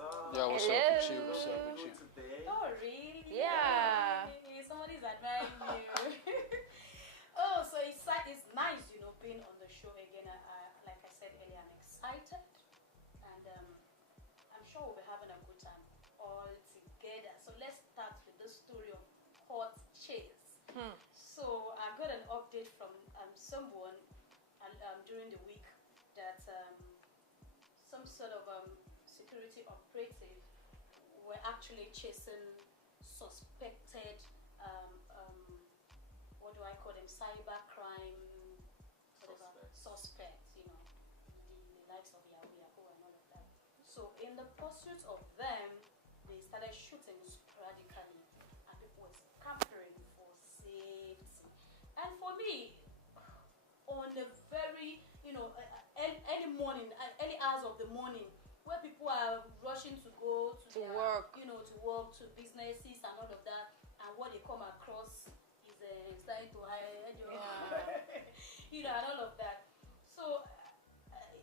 Yeah, what's up with you? What's up with you? Oh, really? Yeah. Hey, somebody's admiring you. Oh, so it's nice, being on the show again. Like I said earlier, I'm excited, and I'm sure we'll be having a good time all together. So let's start with the story of hot chase. So I got an update from someone during the week that some sort of security operative were actually chasing suspected what do I call them, cyber crime suspects, the likes of Yahoo Yahoo and all of that. So in the pursuit of them, they started shooting sporadically and people were scampering for safety. And for me, on the very, early morning, early hours of the morning, where people are rushing to go to work, to work, to businesses and all of that, and what they come across is starting to hide, and all of that. So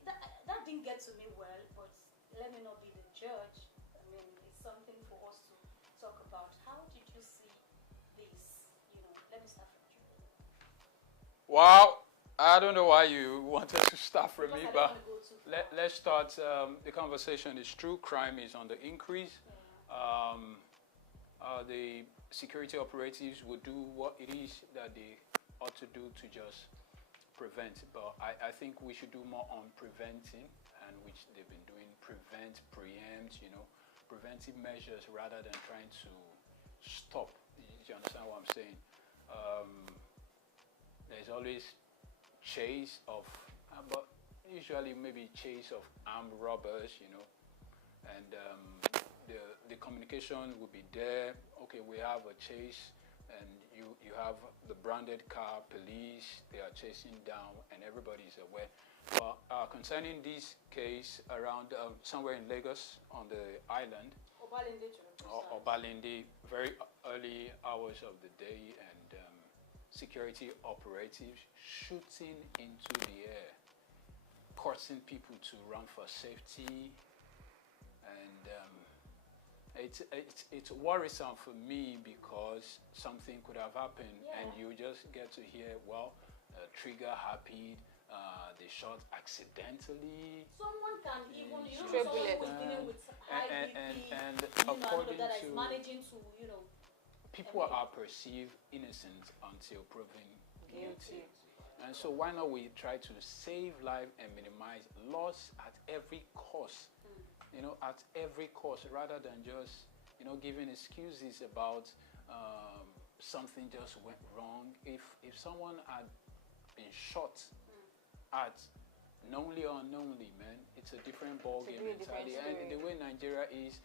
that didn't get to me well, but let me not be the judge. I mean, it's something for us to talk about. How did you see this? Let me start from you. Wow, I don't know why you wanted to start from me, Because but let's start the conversation. Is true crime is on the increase. The security operatives will do what it is that they ought to do to just prevent. But I think we should do more on preventing, and which they've been doing, preempt, preventive measures rather than trying to stop. Do you understand what I'm saying? There's always chase of, but usually maybe chase of armed robbers, and the communication will be there. Okay, we have a chase, and you have the branded car, police, they are chasing down, and everybody is aware. But concerning this case around somewhere in Lagos on the island, Obalinde, very early hours of the day, and security operatives shooting into the air, causing people to run for safety, and it's worrisome for me because something could have happened, and you just get to hear, trigger happy, they shot accidentally. Someone can even, someone who's dealing with high BP, and according that to is managing to, people are perceived innocent until proven guilty. And so why not we try to save life and minimize loss at every cost, at every cost, rather than just, giving excuses about something just went wrong. If someone had been shot at knowingly or unknowingly, man, it's a different ballgame entirely. And the way Nigeria is,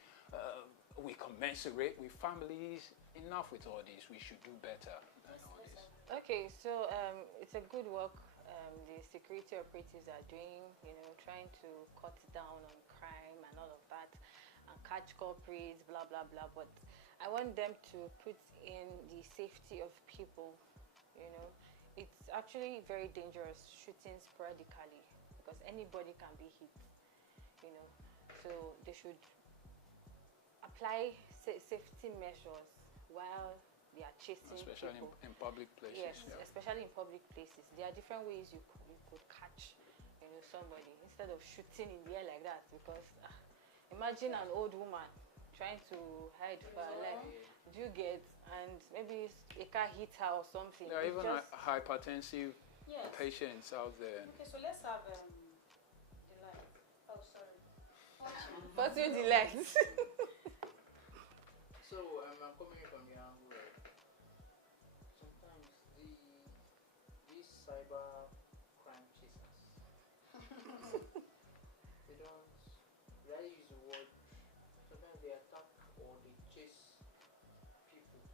we commensurate with families. Enough with all this. We should do better than all this. Okay, so it's a good work the security operatives are doing, trying to cut down on crime and all of that, and catch culprits, blah, blah, blah. But I want them to put in the safety of people, It's actually very dangerous shooting sporadically because anybody can be hit, So they should apply safety measures while they are chasing especially people. in public places. Yes, especially in public places. There are different ways you could catch, somebody instead of shooting in the air like that. Because imagine an old woman trying to hide for her life. Do you get? And maybe a car hit her or something. There are even hypertensive patients out there. Okay, so let's have the light. Oh, sorry. What's your delight? So I'm coming from the angle where sometimes these cyber crime chasers they don't really use the word. Sometimes they attack or they chase people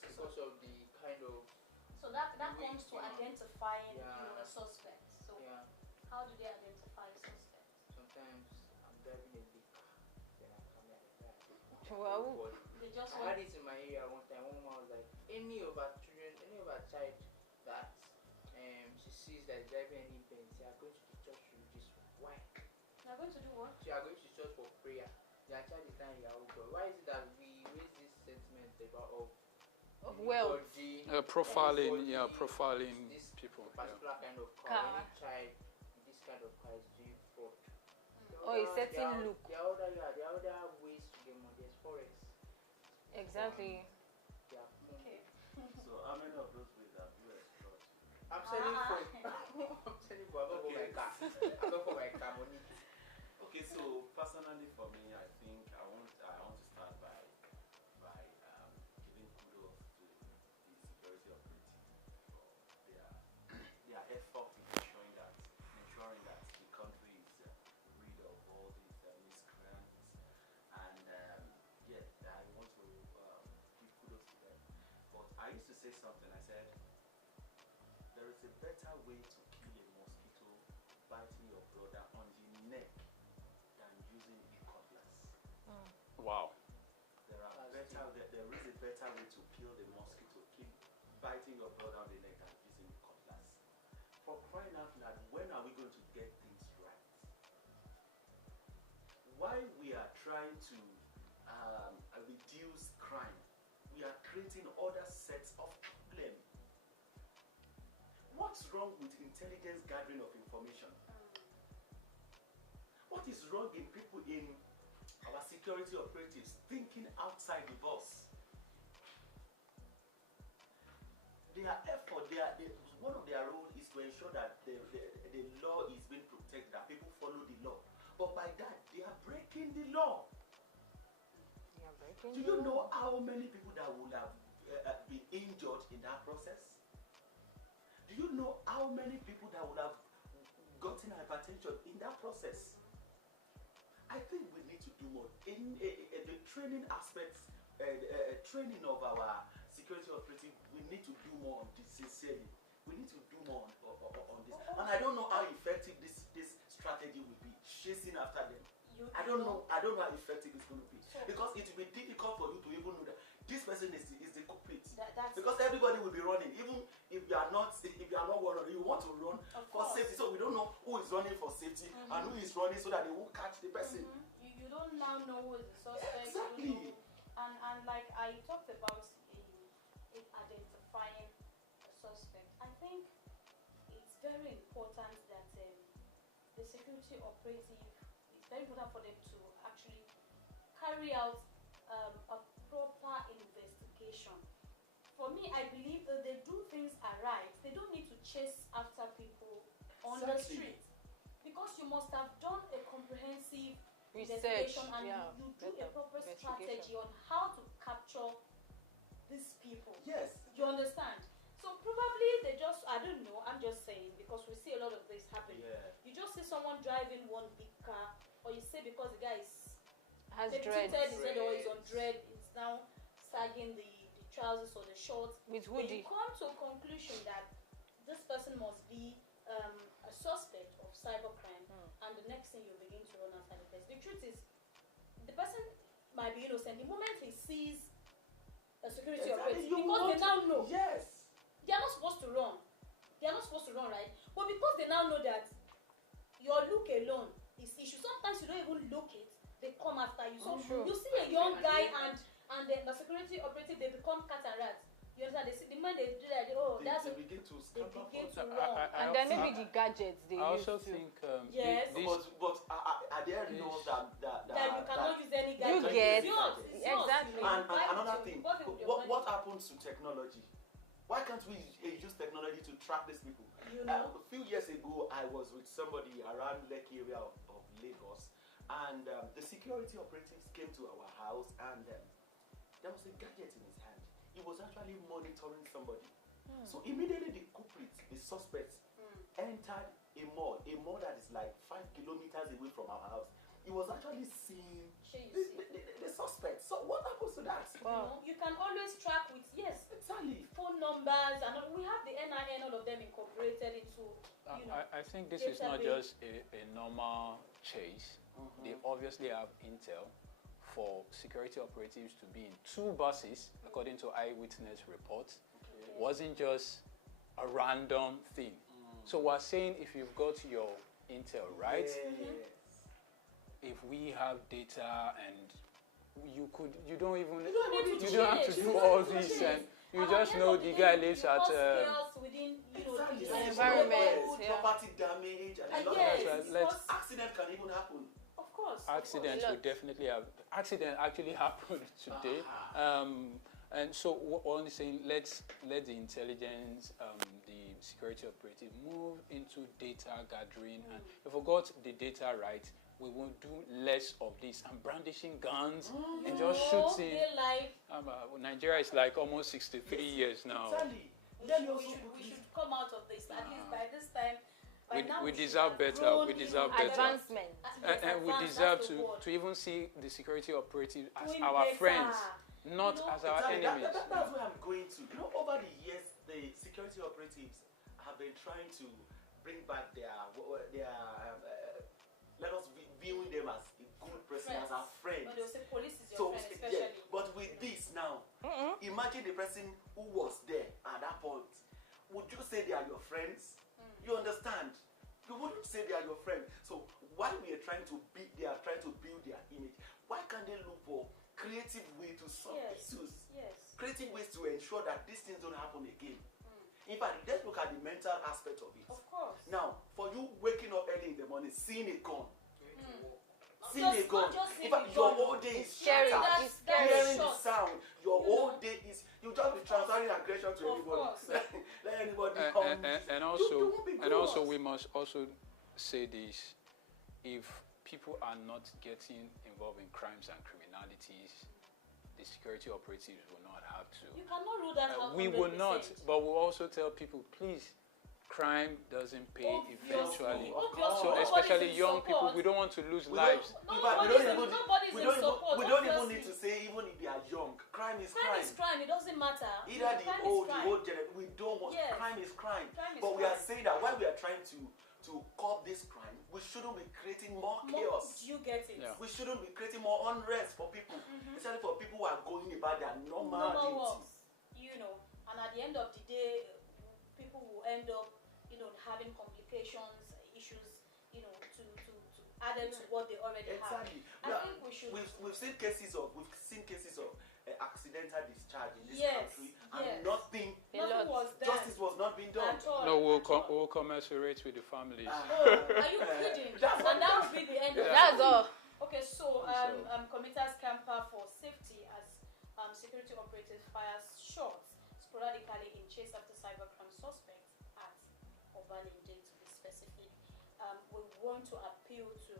because of the kind of. So that comes to identifying a suspect. So Yeah. How do they identify a suspect? Sometimes I'm driving a big car, then I come like that. Wow. They just I had it in my area one time. One woman was like, any of our children, any of our child that she sees that is driving any Benz, they are going to the church to register. Why? They are going to do what? They are going to church for prayer. their child is not a Yahoo boy. Why is it that we raise this sentiment about Of wealth. Profiling, anybody, yeah, profiling this people. particular kind of car, Car. any child in this kind of car is doing fraud. Or a certain look. There are other ways to get money. There's forex. Exactly. Yeah. Okay. So how many of those ways have you explored? I'm selling phone. I'm selling phone. I'm not for my car. I'm not for my car money. Okay, so personally for me, I think I want to start by giving kudos to the security operatives for their effort in ensuring that the country is rid of all these miscreants, and yeah, I want to give kudos to them. But I used to say something. I said there is a better way to kill a mosquito biting your brother on the neck than using a cutlass. Wow. There is a better way to kill the mosquito, biting your brother on the neck than using a cutlass. For crying out loud, when are we going to get things right? While we are trying to reduce crime, we are creating other sets of problems. What's wrong with intelligence gathering of information? What is wrong in people in our security operatives thinking outside the box? Their effort, one of their roles is to ensure that the law is being protected, that people follow the law. But by that, they are breaking the law. Do you know how many people that would have been injured in that process? Do you know how many people that would have gotten hypertension in that process? I think we need to do more in the training aspects, training of our security operative. We need to do more on this sincerely. We need to do more on this, and I don't know how effective this strategy will be. Chasing after them, I don't know how effective it's going to be, because it will be difficult for you to even know that this person is the culprit. Because everybody will be running, even if you are not one, you want to run for safety. So we don't know who is running for safety and who is running so that they won't catch the person. You don't now know who is the suspect. Exactly. You don't know. And like I talked about in identifying a suspect, I think it's very important that the security operative, it's very important for them to actually carry out a proper investigation. For me, I believe that they do things aright. They don't need to chase after people on the street, because you must have done a comprehensive investigation and you do a proper strategy on how to capture these people. Yes. You understand? So probably they just, I don't know, I'm just saying, because we see a lot of this happening. Yeah. You just see someone driving one big car, or you say because the guy Has they've dreads. treated his head, or he's on dread, it's now sagging the trousers or the shorts. With Then hoodie. you come to a conclusion that this person must be a suspect of cybercrime, and the next thing you begin to run after the person. The truth is, the person might be innocent the moment he sees a security operative, because they now know. Yes. They are not supposed to run. They are not supposed to run, right? But because they now know that your look alone is issue. Sometimes you don't even look it, they come after you. So you see a young guy and then the security operative, they become cat and rat. You understand? They see the man, they do that. They begin to they scamper begin for to run. And then maybe the gadgets they I use also to. think Yes. but are there laws that That you cannot use any You gadget. get- It's yours. It's yours. exactly. You And buy it, another you thing, bought it with your money. what happens to technology? Why can't we use technology to track these people? You know? A few years ago, I was with somebody around Lekki area of Lagos, and the security operatives came to our house, and there was a gadget in his hand. He was actually monitoring somebody. So immediately the culprit, the suspect, entered a mall that is like 5 kilometers away from our house. He was actually seeing the suspect. So what happens to that? Wow. You can always track with, yes, Exactly. phone numbers, and we have the NIN, all of them incorporated into, you know. I think this is not database. just a normal chase. They obviously have intel for security operatives to be in 2 buses, according to eyewitness reports. Wasn't just a random thing. So we're saying if you've got your intel right, Yes. a if we have data and you don't need to have to change. do You all don't need to this, change. and you And at just the know end of the day, guy you lives at cause chaos within, Exactly. the environment, Food, yeah. property damage, and a lot yes, of Let's- let's- accident can even happen. of course. accidents lot. will definitely have. Accident actually happened today. And so what I'm saying, let the intelligence, the security operative move into data gathering, and if we got the data right, we will do less of this and brandishing guns and just shooting. They like, Nigeria is like almost 63 years now. Exactly. we should come out of this. At least by this time, by now We should deserve have better. grown We into deserve better. Advancement. Yes, And we advance, deserve that's the word. to even see the security operative as Doing our better. friends, not You know, as our Exactly. enemies. That's where I'm going to. Over the years, the security operatives have been trying to bring back their let us be viewing them as a good person, as our friends. But they'll say police is your friend, especially. yeah, but with this now, imagine the person who was there at that point. Would you say they are your friends? You understand? You wouldn't say they are your friends. So while they are trying to build their image, why can't they look for creative way to solve issues? Yes. Creative ways to ensure that these things don't happen again. In fact, let's look at the mental aspect of it. Of course. Now, for you waking up early in the morning, seeing a gun, seeing Just- a gun, not just in seeing fact, the your gun. whole day is Scary. shattered. It's scary. Hearing the Shots. sound, your You whole know. day is, you just be transferring aggression to Of anybody. course. Let anybody come. And You also, won't be and also, good. we must also say this: if people are not getting involved in crimes and criminalities, the security operatives will not have to. You cannot rule that out. We will not, 100%. but we'll also tell people, please, crime doesn't pay eventually. Obviously. So Nobody's especially in young people, support. we don't want to lose We lives. don't- in fact, we don't even Nobody's need in to say even if they are young. Crime is Crime is crime. It doesn't matter. Either the Crime old, is the crime. old generation, we don't want Yes. crime is crime. Crime is But we are crime. saying that while we are trying to curb this crime, we shouldn't be creating more chaos. You get it. Yeah. We shouldn't be creating more unrest for people, especially for people who are going about their normal Normal duty. works, and at the end of the day, people will end up, having complications, issues, to add to what they already Exactly. have. I think we should. We've seen cases of accidental discharge in this Yes, country, and yes. nothing, Nothing was done justice was not being done. at all. No, at all. we'll commiserate with the families. Oh, are you kidding? That's And that would be the end of it. That's all. Okay, so committers camper for safety as security operatives fires shots sporadically in chase after cybercrime suspects at Obalinde, to be specific. We want to appeal to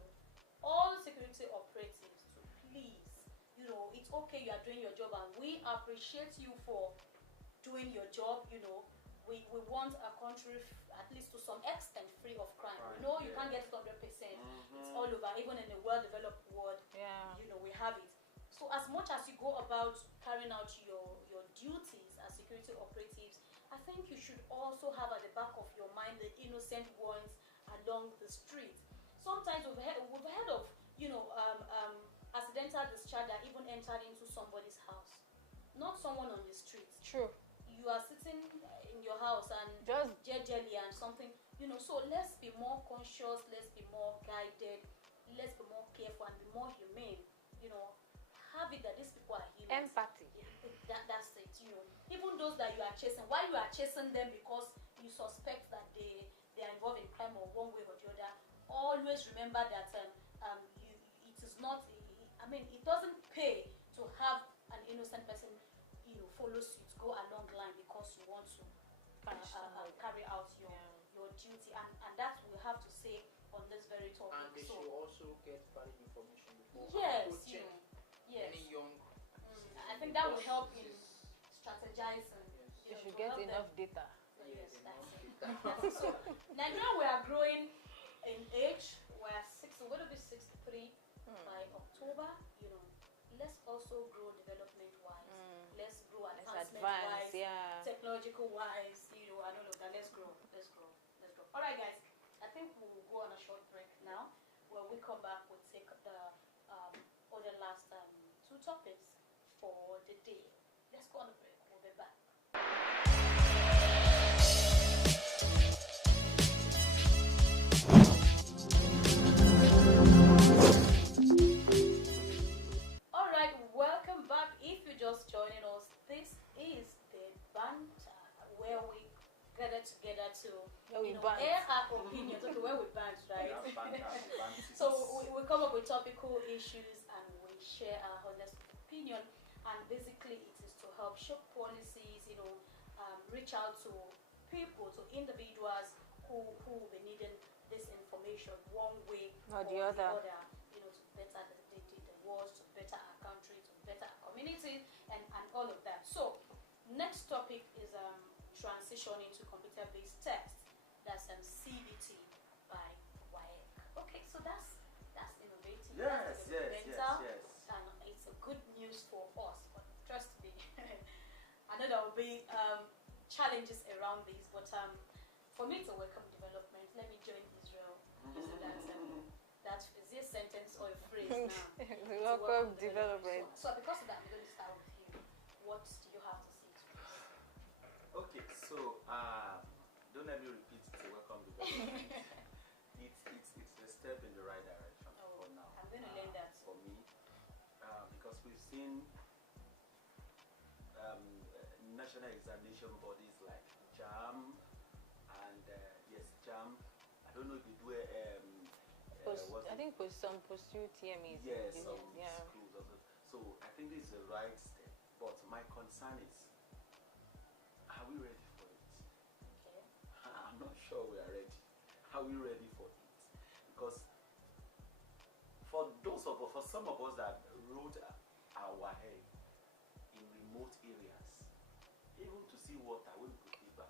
all security operatives to please, it's okay you are doing your job and we appreciate you for doing your job. We want a country at least to some extent free of crime. You can't get it 100%. It's all over, even in a well-developed world. Yeah. We have it. So as much as you go about carrying out your duties as security operatives, I think you should also have at the back of your mind the innocent ones along the street. Sometimes we've heard of accidental discharge that even entered into somebody's house, not someone on the street. True. You are sitting in your house and Just jelly and something, so let's be more conscious, let's be more guided, let's be more careful and be more humane. Have it that these people are humans. empathy. That's it. Even those that you are chasing, why you are chasing them because you suspect that they are involved in crime or one way or the other, always remember that it is not. It doesn't pay to have an innocent person follow suit, go along line because you want to carry out your duty, and that we have to say on this very topic. And they should also get valid information before. Yes, check yes. any young. I think that will help in strategizing. You should to get help enough them. data. Yes, that's it. That's it. So, Nigeria, we are growing in age. We're we're going to be 63 by October. Let's also grow development-wise. Let's grow Let's advancement-wise, advance, yeah. technological-wise, and all of that. Let's grow. All right, guys. I think we'll go on a short break now. When we come back, we'll take the other last two topics for the day. Let's go on a break. We'll be back. to Where we bant. air our opinions. Okay, where we bant, right? We have banter. So we come up with topical issues and we share our honest opinion. And basically, it is to help shape policies. Reach out to people, to individuals who will be needing this information one way Or the other. to better the world, to better our country, to better our community, and all of that. So, next topic is transitioning to computer-based tests. That's CBT by WAEC. Okay, so that's innovative. Yes, that's yes, experimental, yes. and it's a good news for us. But trust me, I know there will be challenges around this, but for me, it's a welcome development. Let me join Israel. That is a sentence or a phrase now. The welcome development. So because of that, I'm going to start with you. What do you have to say to this? Okay, so don't let me repeat it's a welcome development. it's a step in the right direction for now. I'm going to learn that. For me, because we've seen national examination bodies like JAM and yes, JAM. I don't know if they do I think some pursue TMEs. yes, some yeah. schools also. So I think this is the right step. But my concern is, are we ready for it? Okay. I'm not sure we are ready. Are we ready for it? Because for some of us that wrote our head in remote areas, even to see water when we put paper,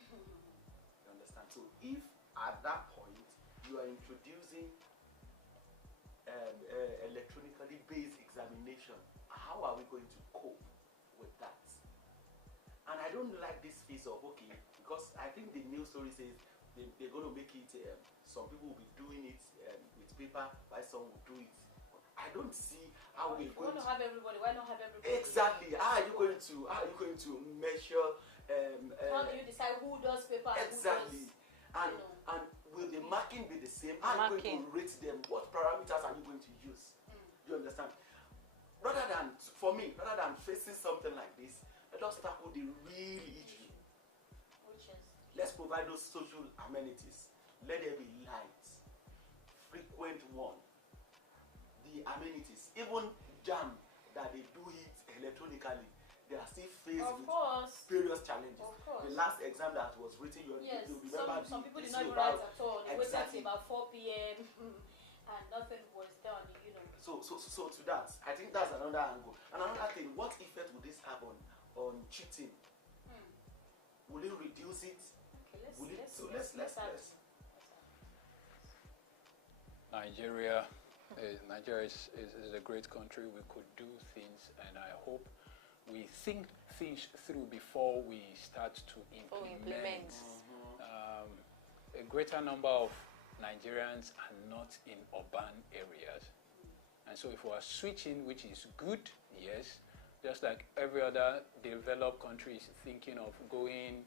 you understand? So if at that point you are introducing electronically based examination, how are we going to cope with that? And I don't like this phase of, okay, because I think the news story says they're going to make it, some people will be doing it with paper, while some will do it. I don't see how we're going to have everybody. Why not have everybody? Exactly. How are you going to measure? How do you decide who does paper? Exactly. And who does, And will the marking be the same? How are you going to rate them? What parameters are you going to use? Do you understand? Rather than facing something like this, let us tackle the real issue. Which is? Let's provide those social amenities. Let there be lights, frequent one. The amenities, even JAM that they do it electronically, they are still faced with various challenges. Of course. The last exam that was written, you remember some people did not issue even write at all. They waited Exactly. till about 4 p.m. and nothing was done. So to that, I think that's another angle. And another thing, what effect would this have on cheating? Will it reduce it? Okay, let's Nigeria is a great country. We could do things, and I hope we think things through before we start to implement. A greater number of Nigerians are not in urban areas, and so if we are switching, which is good, yes, just like every other developed country is thinking of going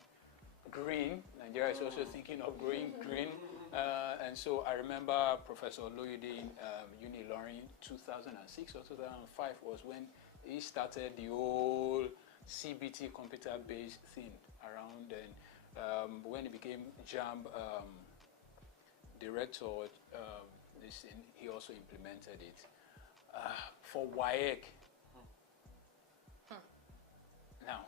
green, Nigeria is also thinking of going green. And so I remember Professor Loyede in Unilorin 2006 or 2005 was when he started the whole CBT computer-based thing around. And when he became JAMB director, he also implemented it. For WAEC, now,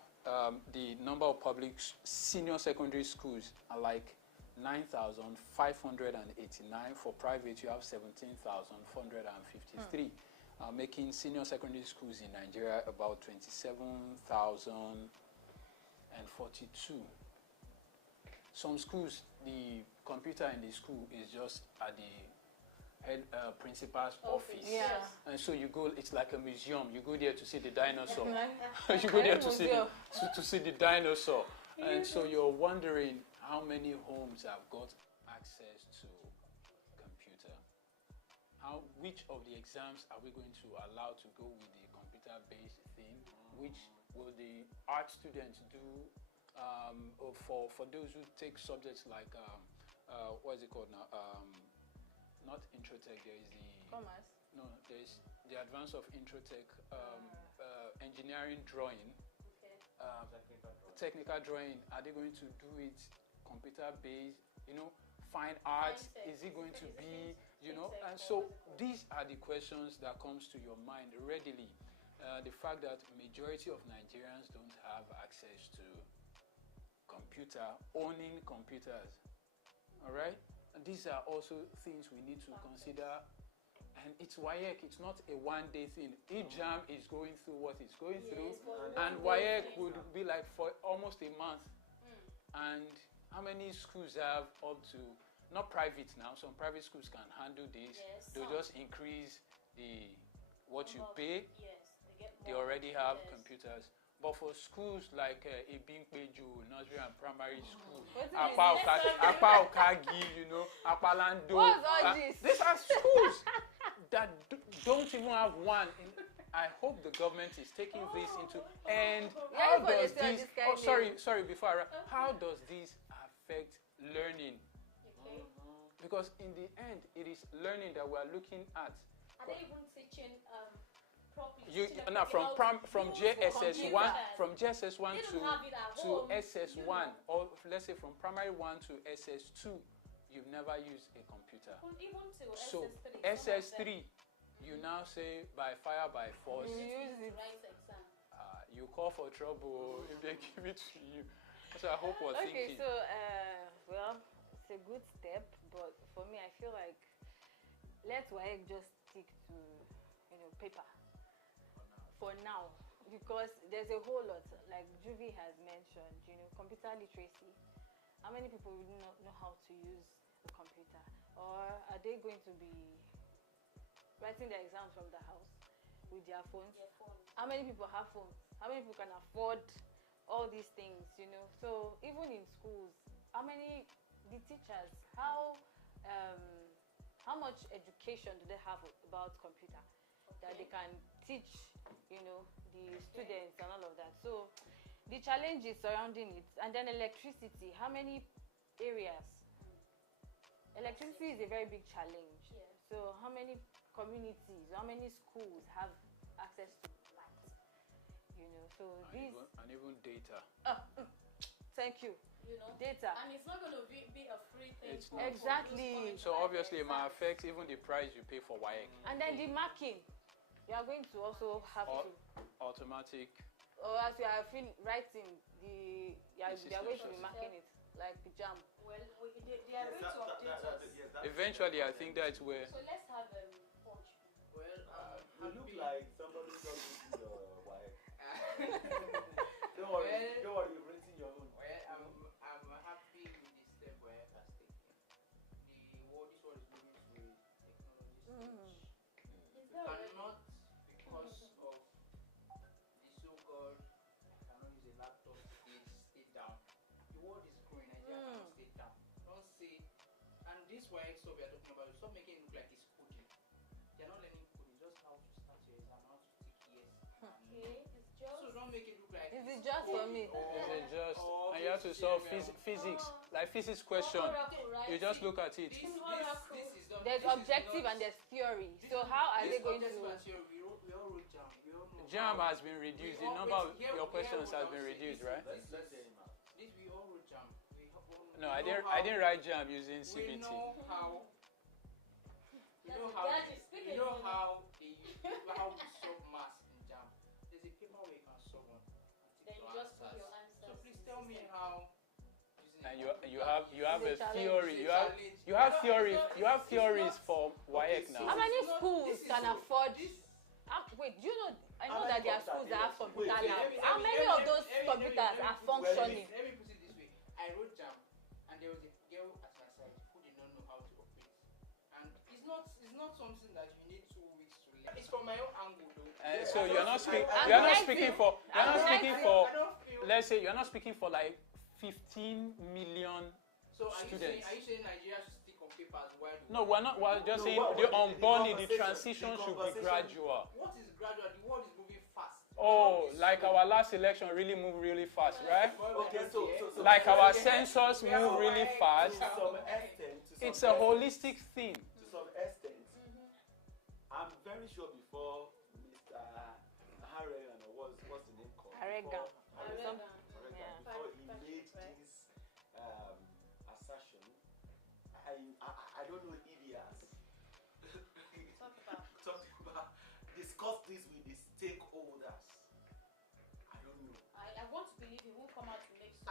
the number of public senior secondary schools are like 9,589. For private, you have 17,453, making senior secondary schools in Nigeria about 27,042. Some schools, the computer in the school is just at the head principal's office. Yeah. And so you go, it's like a museum. You go there to see the dinosaur. You go there to see the dinosaur. And so you're wondering how many homes have got access to computer. Which of the exams are we going to allow to go with the computer-based thing? Which will the art students do? For those who take subjects like what is it called now? Not Introtech. There is the Commerce. No, there is the advance of Introtech, engineering drawing. Okay. technical drawing? Are they going to do it computer based? Fine arts? Is it going to be? And so these are the questions that comes to your mind readily. The fact that majority of Nigerians don't have access to owning computers. All right, and these are also things we need to consider. And it's WAEC, it's not a one-day thing. If JAM is going through what it's going through, and WAEC would be like for almost a month. And how many schools have up to, not private now, some private schools can handle this. They'll just increase what you pay. They already have computers. But for schools like Ibinkpeju, nursery and primary school, Apa Okagi, Apalando. What's all this? These are schools that don't even have one. I hope the government is taking this into. And how does this? Oh, sorry. Before how does this affect learning? Because in the end, it is learning that we are looking at. Are they even teaching? From JSS1 to SS1, or let's say from primary 1 to SS2, you've never used a computer. Even to So SS3, you now say by fire by force. You use it. You call for trouble if they give it to you. So I hope we're thinking. Okay, so well, it's a good step, but for me, I feel like let WAEC just stick to paper. For now, because there's a whole lot, like Juvie has mentioned, computer literacy. How many people would not know how to use a computer? Or are they going to be writing their exams from the house with their phones? How many people have phones? How many people can afford all these things, So even in schools, the teachers, how much education do they have about computer that they can teach, the students and all of that? So the challenges surrounding it, and then electricity. How many areas? Electricity is a very big challenge. So how many communities, how many schools have access to light? So and even data. Thank you. Data. And it's not going to be a free thing. Exactly. So obviously it might affect even the price you pay for WAEC. And then the marking. You are going to also have to automatic. Or as you are writing you are going to be marking it like the JAM. Well, they are going to update us. Eventually, I think that's where. So let's have punch. Well, you look like somebody who's written your wife. Don't worry, you've written your own. Well, I'm happy with the step where I has taken. This world is moving to technology stage. Cannot, because of the so-called, I cannot use a laptop to stay down. The world is growing, Nigeria cannot stay down. Don't say, and this WAEC stuff we are talking about, stop making it look like it's coding. They're not learning coding, just how to start your exam, how to take yes. It's just. So don't make it look like. Is it just for me? Is it just? And you have to solve physics, like physics question. You just look at it. This is not, there's objective and there's theory. So how are they going to? We all wrote JAM. We all know JAM has been reduced. The number of your questions has been reduced, right? Let's hear him out. This we all wrote JAM. No, I didn't write JAM using CBT. We know how. We know how we solve maths in JAM. There's a paper where you can solve one. Then you just put your answers. So please tell me how. And you have a theory. You have theories for WAEC now. How many schools can afford? Wait, do you know? I know that there are schools that have computer labs. How many of those computers are functioning? Let me put it this way. I wrote JAM, and there was a girl at my side who did not know how to operate. And it's not something that you need 2 weeks to learn. It's from my own angle, though. So you're not speaking for. Let's say you're not speaking for like 15 million students. Are you saying Nigeria should stick on papers while? No, we're not. We're just saying the onboarding, the transition should be gradual. What is gradual? The world is moving fast. Oh, like our last election really moved really fast, right? Okay, so Like our sensors move really fast. To some extent, It's a holistic thing. to some extent, I'm very sure before Mr. Harrigan, or what's the name called? Harrigan. Before I don't know if he has Talk about. discussed this with the stakeholders. I don't know. I want to believe he won't come out to make such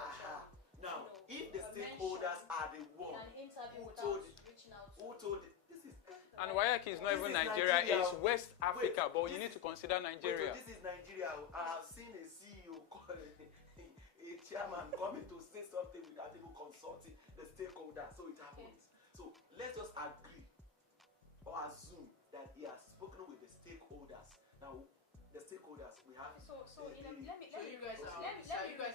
Now, if the a stakeholders mention are the in one an interview who without told reaching out to who told this is And WAEC is not This even is Nigeria, Nigeria. it's West Africa, but you this need to consider Nigeria. This is Nigeria. I have seen a CEO call a chairman coming to say something without even consulting the stakeholders. So it happens. So let's just agree or assume that he has spoken with the stakeholders. Now, the stakeholders we have. So let me So you guys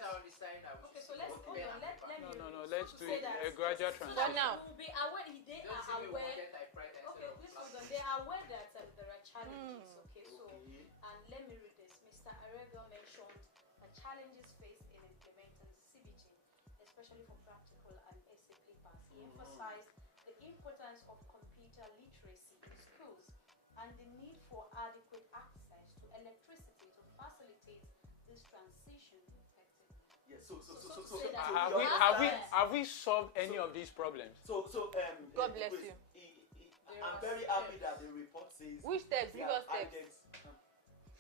are on the side that we Okay, should so let's support hold on. them. Let me. No, so let's to do say it that- a gradual so that transition. now. we will be aware. They Don't are see me want aware. get typewriter Okay, instead of this hold plastic. on. They are aware that there are challenges. Okay, so Okay. and let me read this. Mr. Arega mentioned the challenges faced in implementing CBT, especially for practical and essay papers. He emphasized the importance of computer literacy in schools and the need for adequate access to electricity to facilitate this transition effectively. Yes. So to say that- Have we solved any of these problems? God bless you. I'm very happy that the report says. Which steps? they Give have us steps. added-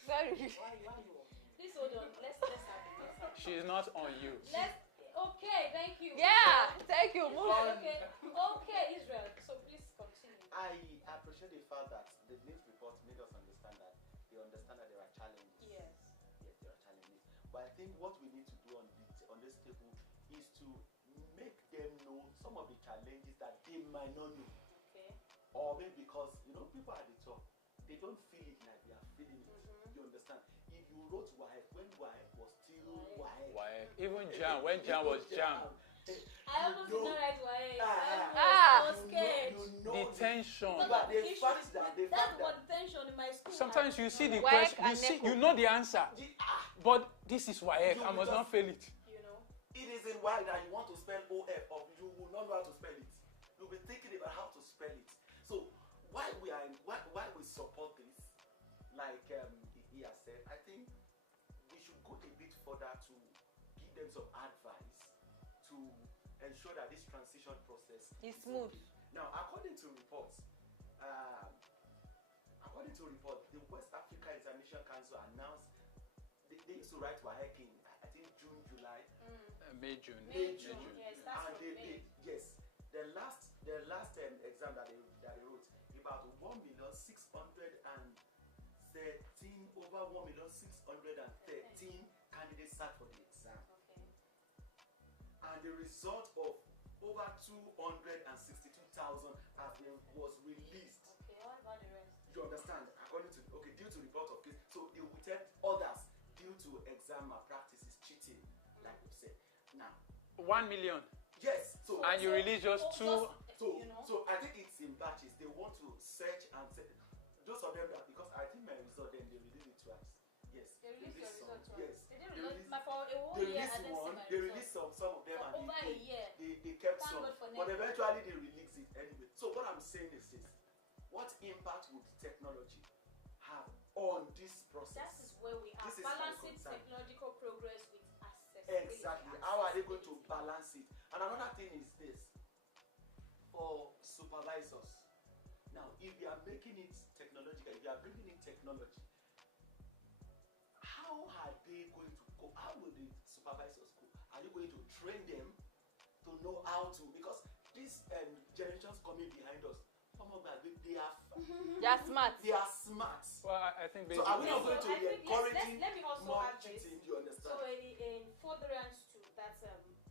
Very. Why you? Please hold on. Let's have it. She's not on you. Okay, thank you. Yeah, thank you. Move on. Okay, Israel. So please continue. I appreciate the fact that the news report made us understand that they understand that there are challenges. Yes. Yes, there are challenges. But I think what we need to do on this table is to make them know some of the challenges that they might not know. Okay. Or maybe because people at the top, they don't feel it like they are feeling it. You understand? If you wrote WAEC when WAEC was still WAEC. WAEC. Even Jan, when Jan was Jan. I almost did not write why. I Ah. was scared. The tension. Because But of the the issue. fact that they That's found what tension in my school. Sometimes you see the WAEC question, and NECO. you know the answer, but this is WAEC, You I must just- not fail it. You know. it is in WAEC that you want to spell OF, or you will not know how to spell it. You'll be thinking about how to spell it. So why we support this, like he has said, I think we should go a bit further to give them some advice to ensure that this transition process It's is smooth. okay. Now, according to reports, the West Africa Examination Council announced they used to write WAEC in, I think, June, July. May, June. May, June. June. Yes, that's And what they yes, the last exam that they wrote, about 1,613 over 1,613 candidates sat for the exam, Okay. and the result of over 262,000 was released. Okay. What about the rest? You understand? According to due to report of case, so they will tell others due to exam malpractices, cheating, like we said. Now, 1 million. yes. So And you release just two. So I think it's in batches. They want to search and say, those of them that, because I think my result then they release it twice. Yes. They released your some, result twice. Yes. They didn't They release released- my for a whole They year. I released didn't see one. my They result. released some of them, For and over a year. they kept Thank some. God for But them. eventually they released it anyway. So what I'm saying is this: what impact would technology have on this process? That is where we are This is my balancing concern. technological progress with accessibility. Exactly. How are they going to balance it? And another thing is this: for supervisors. Now, if you are making it technological, if you are bringing in technology, how are they going to go? How will the supervisors go? Are you going to train them to know how to? Because these generations coming behind us, they are They are smart. they are smart. Well, I think So are we not basically, going to be encouraging let me also more add this. cheating? You understand? So in furtherance to that release,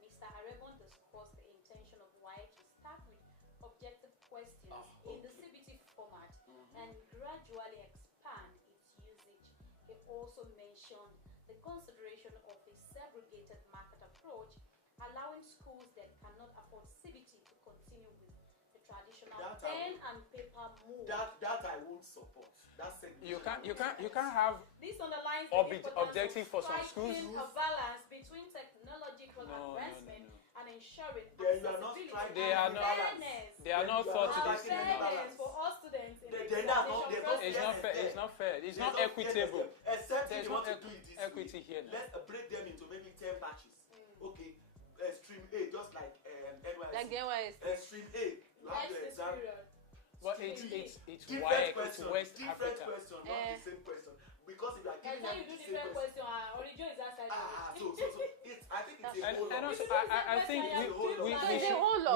Mr. Aragon discussed the intention of WAEC to start with objective questions in the CBT format and gradually expand its usage. He also mentioned the consideration of a segregated market approach, allowing schools that cannot afford CBT to continue with the traditional That I pen will- and paper mode. That I won't support. That's you can't have This underlines the Objective importance of for some schools. striking a balance between technological No. advancement and ensuring Then you are not accessibility striking They and are not- fairness. they are not You thought to not this striking any level. Fairness balance. for all students in the Then that's not- examination there's no process. It's not fair. fairness It's not fair. It's There's not no fairness equitable. there. Except if There's you no want to do it this equity way. here now. Let's break them into maybe 10 batches. Okay, stream A, just like NYC. Like the NYSC. Stream A, you have your exam. But it's Different WAEC, it's question, West different Africa. question, not the same question. Because if you are giving them you do the same different question, question, origin is outside. so it's, I think it's a whole And lot. also, I think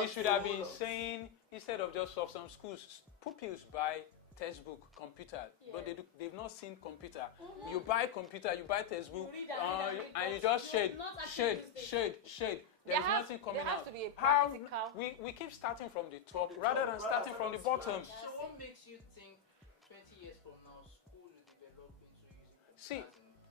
we should have been saying, instead of just of some schools, pupils buy textbook, computer, but they've not seen computer. You buy computer, you buy textbook, and you just shade. There's nothing coming out. There has to be a practical. We keep starting from the top rather than starting from the bottom. So what makes you think 20 years from now school will develop into using computers? See,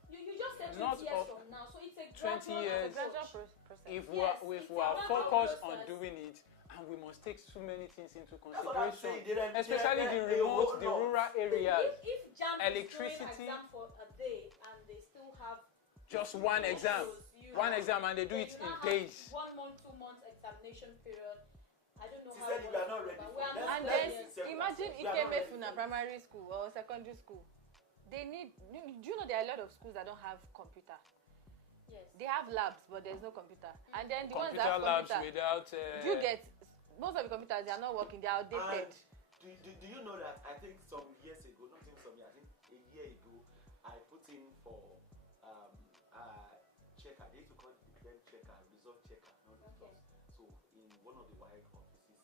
you just said 20 not years of from now, so it's a 20 years. gradual process. If Yes, we it's are a focused process. on doing it, and we must take so many things into That's what I'm consideration, saying. especially the remote, the rural areas. If JAM Electricity. is doing exam for a day and they still have Just one exam, and they do it in days. 1 month, 2 months examination period. I don't know She how. said we are not ready for that. And then imagine Ikemefuna primary school or secondary school. They need. Do you know there are a lot of schools that don't have computer? Yes. They have labs, but there's no computer. And then the ones that Computer have labs computer, without. you get most of the computers they are not working. They are outdated. And do you know that I think some years ago, not even some years, I think a year ago, I put in for checker. They used to call it the credit checker, result checker, not results. So in one of the WAEC offices,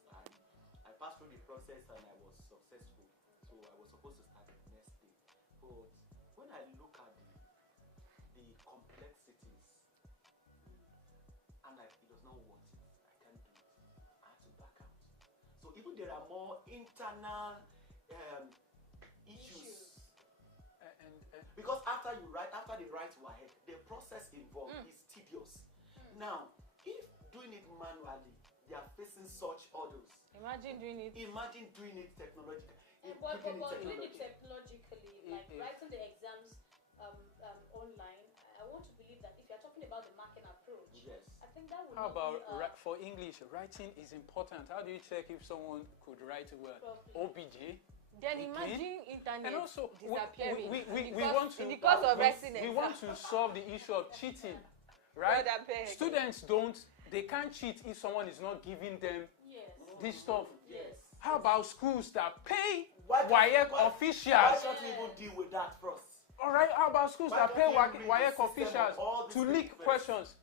I passed through the process and I was successful. So I was supposed to start the next day. But when I look at the complexities, and it does not want it, I can't do it. I have to back out. So even there are more internal issues. Because after the right WAEC, the process involved is tedious. Now, if doing it manually, they are facing such orders. Imagine doing it. Imagine doing it technologically. But doing it technologically, like writing the exams online, I want to believe that if you're talking about the marking approach, Yes. I think that would How not about for English, writing is important. How do you check if someone could write a word? OBJ. Then Again? imagine internet And also, disappearing. we want to in the course of wrestling we exam. want to solve the issue of cheating, right? Students they can't cheat if someone is not giving them this stuff. Yes. How about schools that pay Why WAEC why officials? can't we even deal with that first? All right, how about schools Why that pay don't we read the WAEC system officials of all to these leak things? questions?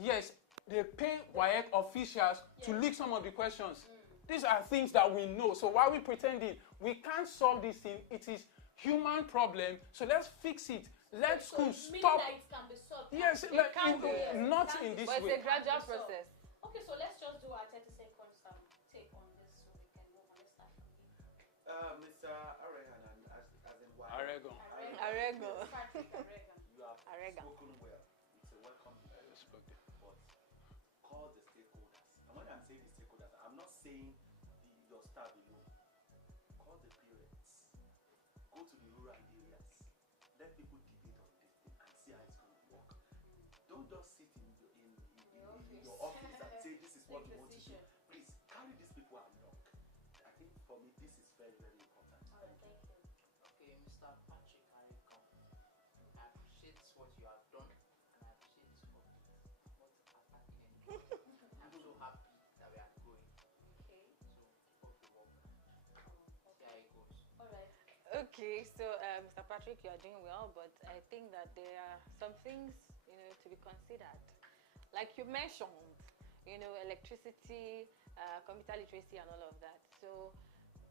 Yes, they pay WAEC officials to leak some of the questions. These are things that we know. So why are we pretending? We can't solve this thing. It is human problem. So let's fix it. Let schools stop. That it can be solved. Yes, It like can be, not it can in be. this But way. it's a gradual process. Okay, so let's just do our 30 seconds take on this so we can move on. Let's start from you. Mr. Aregan, as in why? Aragon. Arego. Patrick Aregan. You have Aregan. spoken well. It's a welcome but call the stakeholders. And when I'm saying the stakeholders, I'm not saying your staff alone. Call the parents. Go to the rural areas. Let people debate on this thing and see how it's going to work. Don't just sit in your office and say this is what you want to do. Please carry these people along. I think for me this is very, very important. All right, thank you. Okay, Mr. Patrick Arekan, I appreciate what you have done and I appreciate what not attacking anybody. I'm so happy that we are growing. Okay. So keep up the work. See how it goes. All right. Okay, so Mr. Patrick, you are doing well, but I think that there are some things, to be considered. Like you mentioned, electricity, computer literacy, and all of that. So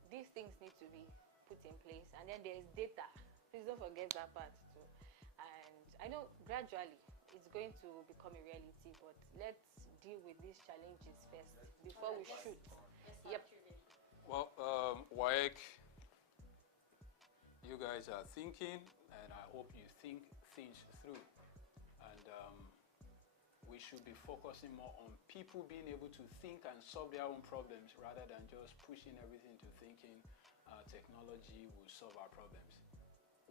these things need to be put in place. And then there's data. Please don't forget that part too. And I know gradually it's going to become a reality, but let's deal with these challenges first before we shoot. Yep. Well, WAEC, you guys are thinking, and I hope you think things through. And we should be focusing more on people being able to think and solve their own problems rather than just pushing everything to thinking technology will solve our problems.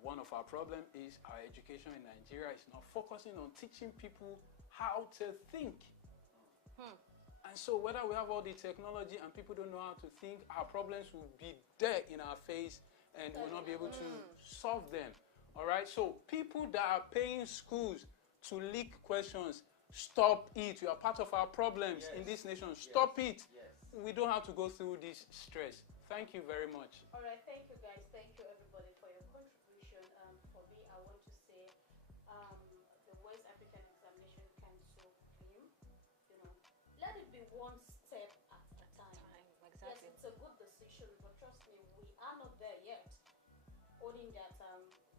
One of our problems is our education in Nigeria is not focusing on teaching people how to think. And so whether we have all the technology and people don't know how to think, our problems will be there in our face and we'll not be able to solve them. All right, so people that are paying schools to leak questions, Stop it. You are part of our problems in this nation. Stop it. Yes. We don't have to go through this stress. Thank you very much. All right, thank you guys. Thank you everybody for your contribution. For me, I want to say the West African examination can so clean. Let it be one step at a time. Yes, Exactly. it's a good decision, but trust me, we are not there yet. Owning that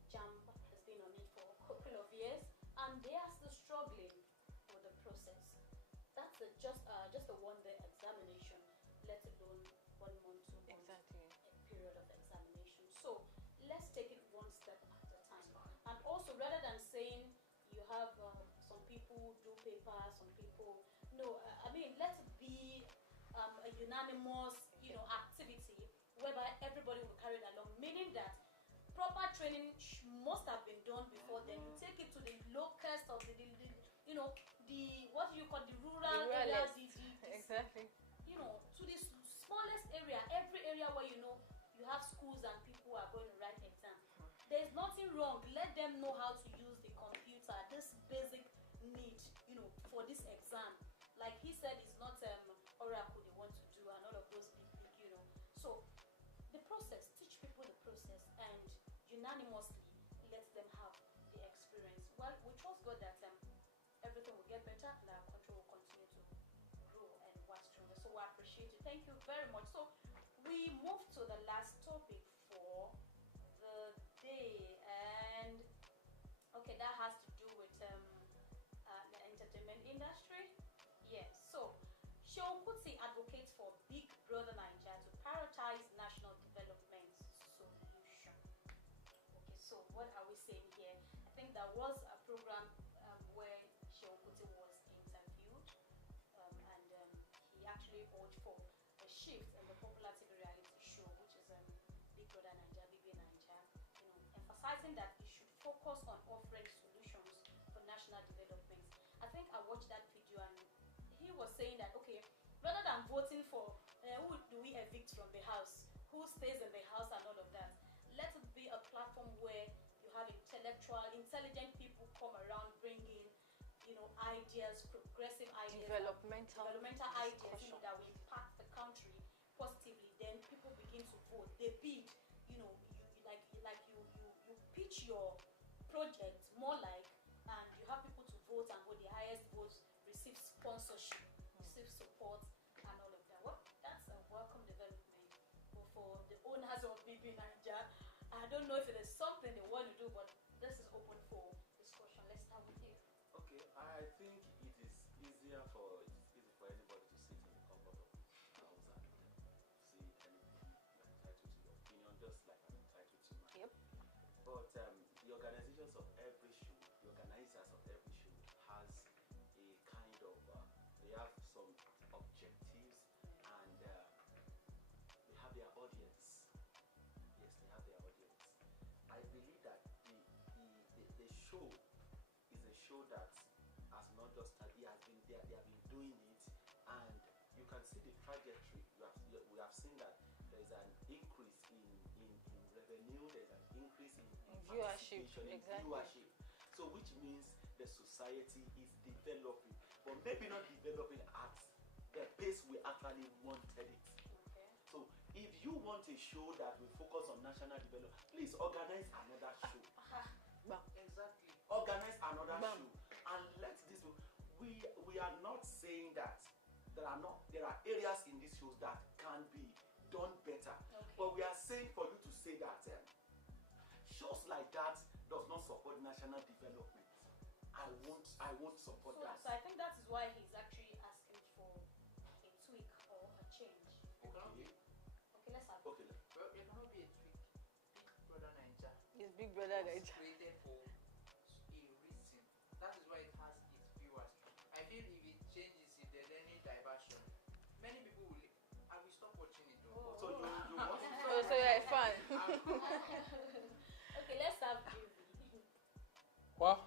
JAMB has been on it for a couple of years, and they are still struggling with the process. That's just a one-day examination, let alone 1 month, 2 months Exactly. period of examination. So let's take it one step at a time. And also, rather than saying you have some people do paper, some people no, I mean let it be a unanimous, activity whereby everybody will carry it along. Meaning that proper training must have been done before. Then you take it to the locust of the what do you call the rural area, Exactly. to the smallest area, every area where you have schools and people are going to write exam. There's nothing wrong. Let them know how to use the computer. This basic need, for this exam. Like he said, it's not Oracle they want to do and all of those big. So the process, teach people the process and unanimously let them have the experience. Well, we trust God that everything will get better and our country will continue to grow and wax stronger. So I appreciate you. Thank you very much. So we move to the last topic for the day, and okay, that has to do with the entertainment industry. Yes. So Seun Kuti advocates for Big Brother Naija to prioritize national development solution. Okay, so what are we saying here? I think there was a program where Seun Kuti was interviewed, and he actually urged for a shift in the popular TV reality show, which is Big Brother Naija, Big Naija, emphasizing that it should focus on offering solutions for national development. I think I watched that video and he was saying that, okay, rather than voting for who do we evict from the house, who stays in the house and all of that, let it be a platform where you have intelligent people come around bringing, ideas, progressive ideas, Developmental ideas, that will impact the country positively. Then people begin to vote. They bid, you pitch your project more like, and you have people to vote, and who the highest votes receive sponsorship, receive support, and all of that. Well, that's a welcome development. But for the owners of BB Naija, I don't know if it is something they want to do, but this is open for discussion. Let's start with you. Okay, I think it is easy for anybody to sit in the comfort of his house and see anything. You're entitled to your opinion, just like I'm entitled to mine. Yep. But the organizations of every show, the organizers of every show has a kind of, they have some objectives and they have their audience. Yes, they have their audience. I believe that the show is a show that has not just started, they have been doing it, and you can see the trajectory. We have seen that there is an increase in revenue, there is an increase in viewership, participation, in exactly. viewership. So which means the society is developing, but maybe not developing at the pace we actually wanted it. Okay. So if you want a show that will focus on national development, please organize another show. Exactly. Organize another show and let this. We are not saying that there are areas in these shows that can be done better, but we are saying for you to say that shows like that does not support national development. I won't support that. So I think that is why he's actually asking for a tweak or a change. It cannot be. Okay, let's have Okay. Well, it cannot be a tweak. Big Brother Naija It's Big Brother was Naija. created for a reason. That is why it has its viewers. I feel if it changes, if there's any diversion, many people will. I will stop watching it. Though. So you want to Oh, so you're a fan. Okay, let's have Juby. Well,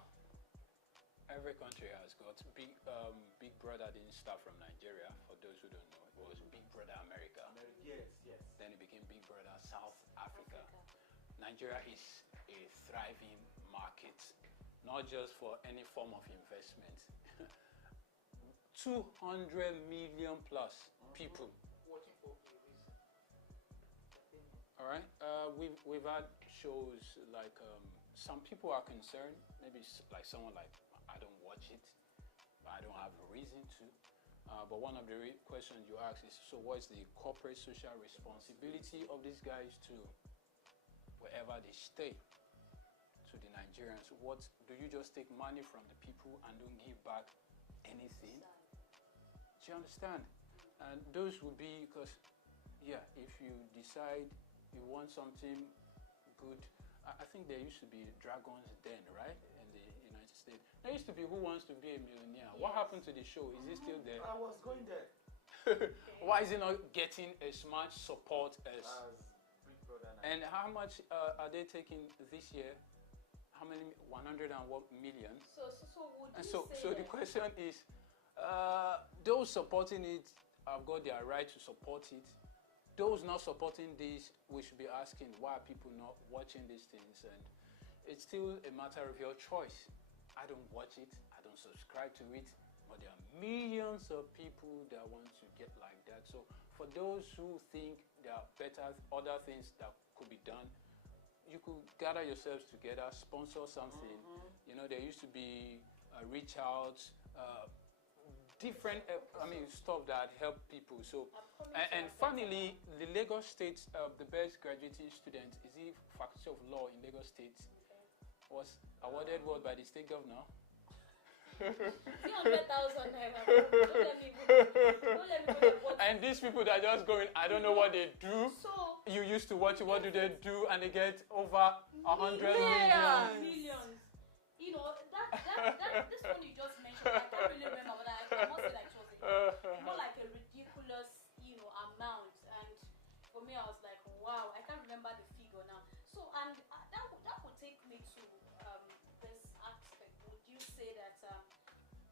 every country has got Big Brother didn't start from Nigeria. For those who don't know, it was Big Brother America. Yes. Then it became Big Brother South Africa. Nigeria is a thriving market, not just for any form of investment, 200 million plus people. Watching for a reason. All right. We've had shows like some people are concerned. Maybe like someone like I don't watch it, but I don't have a reason to. But one of the questions you ask is, so what's the corporate social responsibility of these guys to wherever they stay, to the Nigerians? What do you just take money from the people and don't give back anything? Do you understand? And those would be because, yeah, if you decide you want something good, I think there used to be Dragons Den, right, in the United States. There used to be Who Wants to Be a Millionaire. Yes. What happened to the show? Is it still there? I was going there. Why is it not getting as much support as Big Brother? And how much are they taking this year? How many? 100 and what million? So would And you so say the question is, those supporting it have got their right to support it. Those not supporting this, we should be asking, why are people not watching these things? And it's still a matter of your choice. I don't watch it, I don't subscribe to it, but there are millions of people that want to get like that. So for those who think there are better, other things that could be done, you could gather yourselves together, sponsor something. You know, there used to be reach outs, different, stuff that help people. So, and funnily, the Lagos State, the best graduating student, is the Faculty of Law in Lagos State, was awarded what by the state governor? 300,000 naira. Don't let me put. And these people that are just going, I don't know what they do. So You used to watch it, what do they do? And they get over 100 million. Millions. You know, this one you just mentioned, I can't really remember, but I must say that it was not like a ridiculous, amount. And for me, I was like, wow, I can't remember the figure now. So, and that would take me to this aspect. Would you say that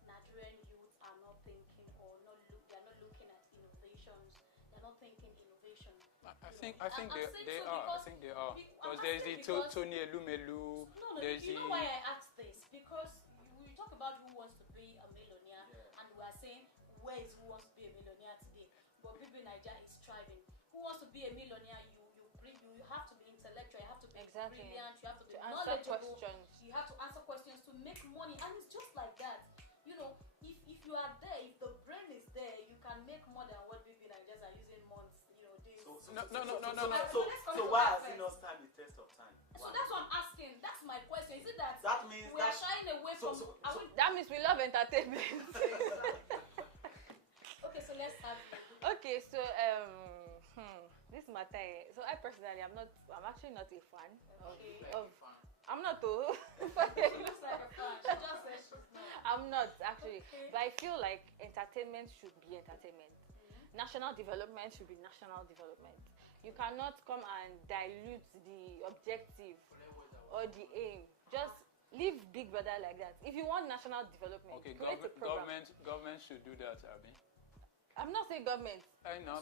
Nigerian youth are not thinking or they're not looking at innovations? They're not thinking innovation. I think they are. I think they are. Because there's the Tony Elumelu. No, you know why I asked this? Because we talk about who wants to be a millionaire, and we are saying where is who wants to be a millionaire today? But people in Nigeria is striving. Who wants to be a millionaire? You have to be intellectual. You have to be brilliant. You have to be knowledgeable. You have to answer questions to make money, and it's just like that. You know, if you are there, if the brain is there, you can make more than what people in Nigeria are using months. Days. So why has it not stand the test of time? So that's what I'm asking. That's my question. Is it that means we are shying away from? That means we love entertainment. Okay, so let's have. Okay, so this matter. So I personally, I'm actually not a fan of. I'm not though. She looks like a fan. She just said she's not. I'm not actually, Okay. but I feel like entertainment should be entertainment. National development should be national development. You cannot come and dilute the objective or the aim. Just leave Big Brother like that. If you want national development, Okay, create a program. government should do that, Abby. I'm not saying government. No,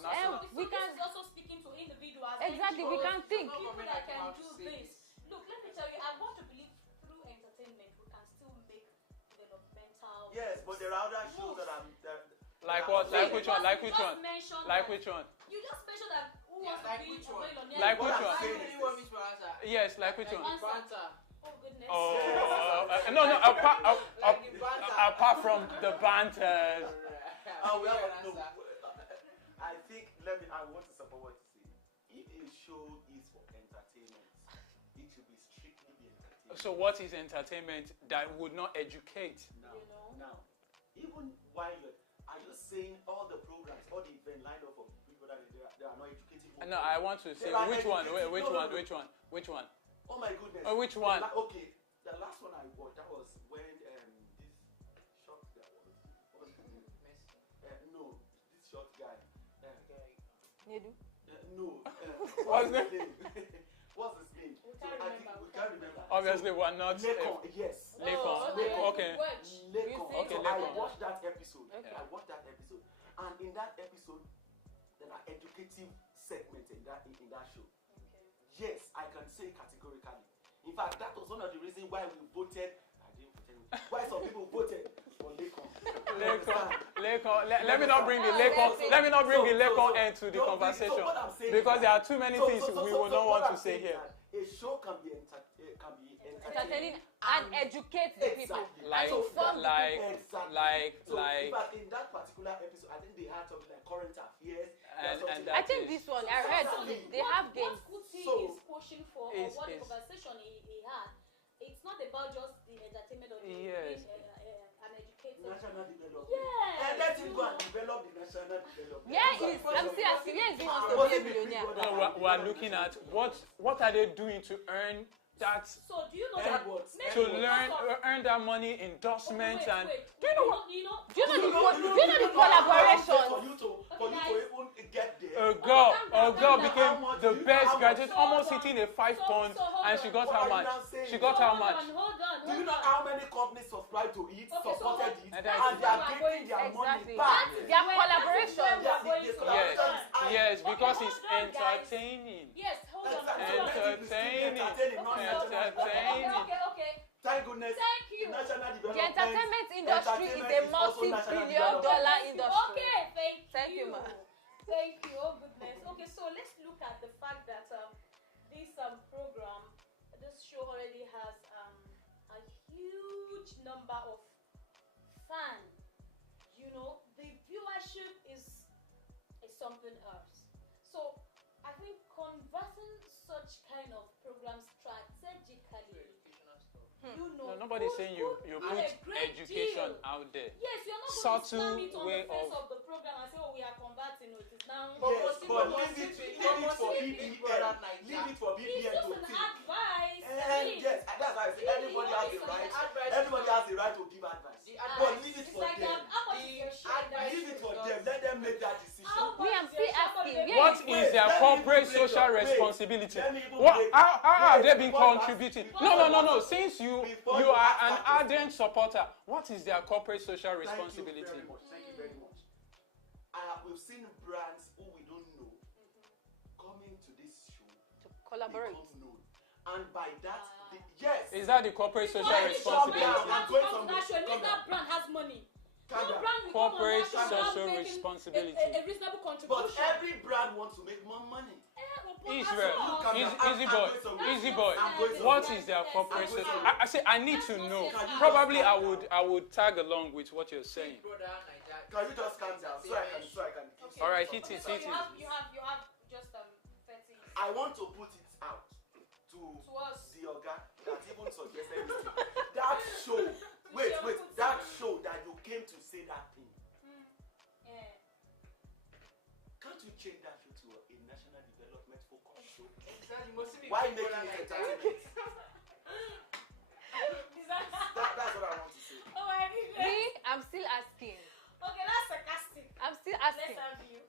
We This can is also speaking to individuals. exactly. We can think. People that can do this. Look, let me tell you, I want to believe through entertainment we can still make developmental. Yes, but there are other shows that are. Like what? Like which one? Like You which just one? mentioned Like that- which one? You just mentioned that who wants like to be which a one? millionaire. Like What which I'm one? saying You want me to answer? Yes, like which one? Answer. Banter. Oh goodness. No. Like the banter. Apart from the banters. I think I want to support what you say. If a show is for entertainment, it should be strictly be entertainment. So what is entertainment that would not educate? Now, even while are you saying all the programs, all the event lined up for people that they are not educating? No, I want to say which one? Which one? Oh my goodness. Which one? Okay, the last one I watched, that was when this short guy was his name? No, this short guy. Nedu. No. What's his name? What's his name? We So can't I think remember. we can't remember. Obviously, we're not. Lekon, yes. Lekon. Okay. Lekon. Okay, So I Lekon. watched that episode. Okay. I watched that episode, and in that episode, there are educative segments in that show. Yes, I can say categorically. In fact, that was one of the reasons why we voted. I didn't vote. Why some people voted for Lekon. Let me not bring the Lekon. Let me not bring the Lekon end to the conversation because there are too many things we will not want to say here. A show can be entertaining and educate the people. Like, in that particular episode, I think they had something like current affairs. And I think this one, I heard they have games. What Kuti is pushing for, or what the conversation he had, it's not about just the entertainment or being an educator. National development. Yes. And let him go and develop the national development. I'm still asking, where is he wants to be a millionaire? We are looking at what are they doing to earn that? So do you know that to earn that money, endorsements, and do you know the collaboration? For you to even get there. A girl became the best graduate, almost hitting a 5 pound, and she got how much? She got how much? Do you know how many companies subscribed to it, supported it, and they are getting their money back? Their collaboration. Yes, because it's entertaining. Yes, hold on. Entertaining. Okay. Thank goodness. Thank you. National development. The entertainment industry is a multi-billion-dollar industry. Okay, Thank you, ma. Thank you. Oh goodness. Okay, so let's look at the fact that this program, this show already has a huge number of fans. You know, the viewership is something else. So I think converting such kind of programs strategically. No, nobody's saying you put education out there. Yes, you're not going to slam it on the face of the program and say, we are converting it. It's now. Yes, but leave it for BBN. Leave it for BBN it's just to an think. advice. Yes, that's why I say everybody has the right. Everybody has the right to give advice. But leave it for them. Leave it for them. Let them make that decision. I'm still asking. What is their corporate social responsibility? How have they been contributing? No. Since you are an ardent supporter, what is their corporate social responsibility? Thank you very much. We've seen brands who we don't know coming to this show To collaborate. become known. And by that, yes. Is that the corporate social responsibility? That brand has money. Corporate social responsibility. A reasonable contribution. But every brand wants to make more money. Israel, easy boy. What is their corporate social? I say I need to know. Probably I would tag along with what you're saying. Can you just calm down so I can. All right, hit it. You have just 30. I want to put it out to us. the Oga that even suggested it. That show. Wait. That show that you came to say that thing. Can't you change that show to a national development focus show? Why making it entertainment? That's what I want to say. Oh, I didn't. I'm still asking. Okay, that's sarcastic. I'm still asking. Let's have you.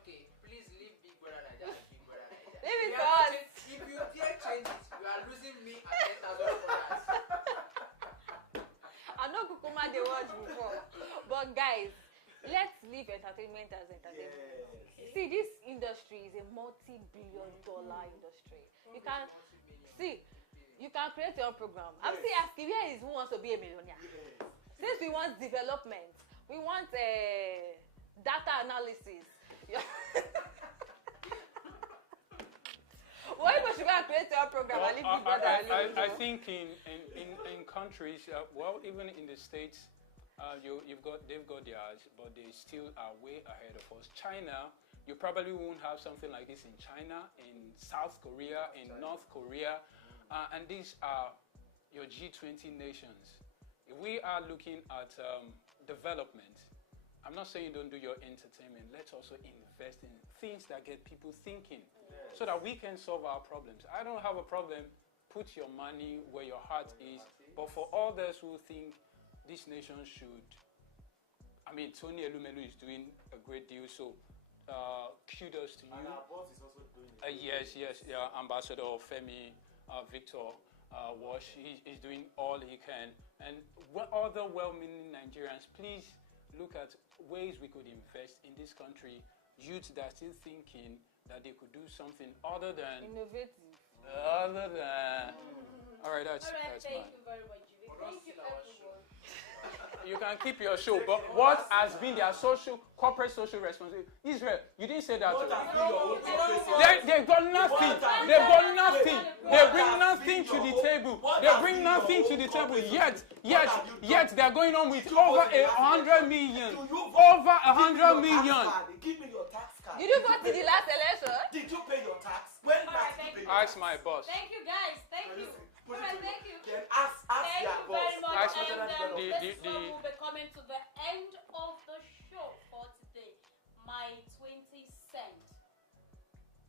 Okay, please leave Big Brother Naija. Leave it for us. If you dare change it, you are losing me and 10,000 followers. I know Kukuma they watched before, but guys, let's leave entertainment as entertainment. Yes. See, this industry is a multi-billion-dollar industry. You can see, you can create your own program. I'm still asking, where is who wants to be a millionaire? Yes. Since we want development, we want data analysis. Why should we create our program? I think in countries, even in the States, they've got theirs, but they still are way ahead of us. China, you probably won't have something like this in China, in South Korea, in North Korea, and these are your G20 nations. If we are looking at development, I'm not saying don't do your entertainment. Let's also invest in things that get people thinking, so that we can solve our problems. I don't have a problem. Put your money where your heart is. But for others who think this nation should, Tony Elumelu is doing a great deal. So kudos to you. And our boss is also doing it. Yes. Ambassador Femi Victor Wash. He's doing all he can. And other well-meaning Nigerians, please look at ways we could invest in this country. Youths that are still thinking that they could do something other than innovative. All right, that's thank mine. you very much, Julie. Thank you, everyone. You can keep your show, but what has been their corporate social responsibility? Israel, you didn't say that. What has been your own They've got nothing. They've got nothing. They bring nothing to the table. They bring nothing to the table. Yet they're going on with over 100 million. Over 100 million. Give me your tax card. Did you vote in the last election? Did you pay your tax? When last did you pay your tax? Ask my boss. Thank you, guys. Thank you. Alright, thank you. Then ask Thank your you boss. very much. Ask And this the- one will be coming to the end of the show for today. My 20 cent.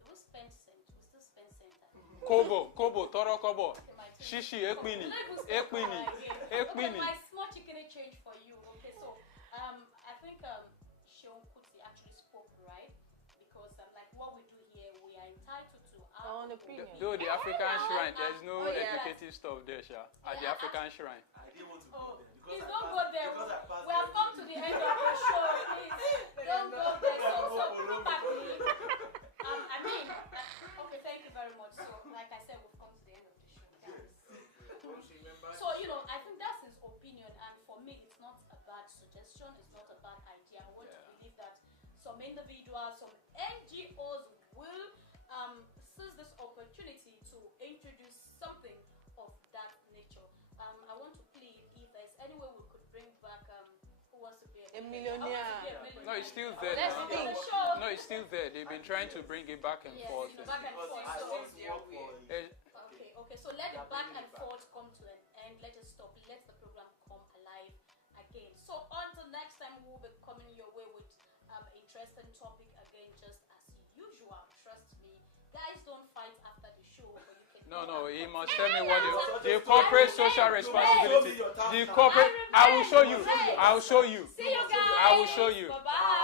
We spend cent. We still spend cent. Kobo, toro kobo. Okay, my 20 Shishi, Oh, ekpini. let me stop Ekpini. Okay, Ekpini. my small chicken change for you. Okay, so I think Seun Kuti actually spoke right because like what we do here, we are entitled to Our own opinion. Though the African shrine, there's no Oh, yeah. educative stuff there, Sha. At the African shrine. I didn't want to Oh, go there. please Because don't go there. Because I passed We have come to the end of the show. Please don't go there. So look at me. I mean, okay, thank you very much. So, like I said, we've come to the end of the show, guys. So, I think that's his opinion, and for me, it's not a bad suggestion. It's not a bad idea. I want to believe that some individuals, some NGOs will seize this opportunity to introduce something of that nature. I want to plead if there's any way we could bring back who wants to be A millionaire. No, it's still there. Let's now. think. No, it's still there. They've been trying to bring it back and Yes, forth. back and forth. I So, want to work for it. okay. So let the back and forth come to an end. Let it stop. Let the program come alive again. So until next time, we'll be coming your way with interesting topic again, just as usual. Trust me, guys. Don't fight after the show. But you can No, he must tell me what the corporate social responsibility. The corporate. I will show you. See you guys. I will show you. Bye bye.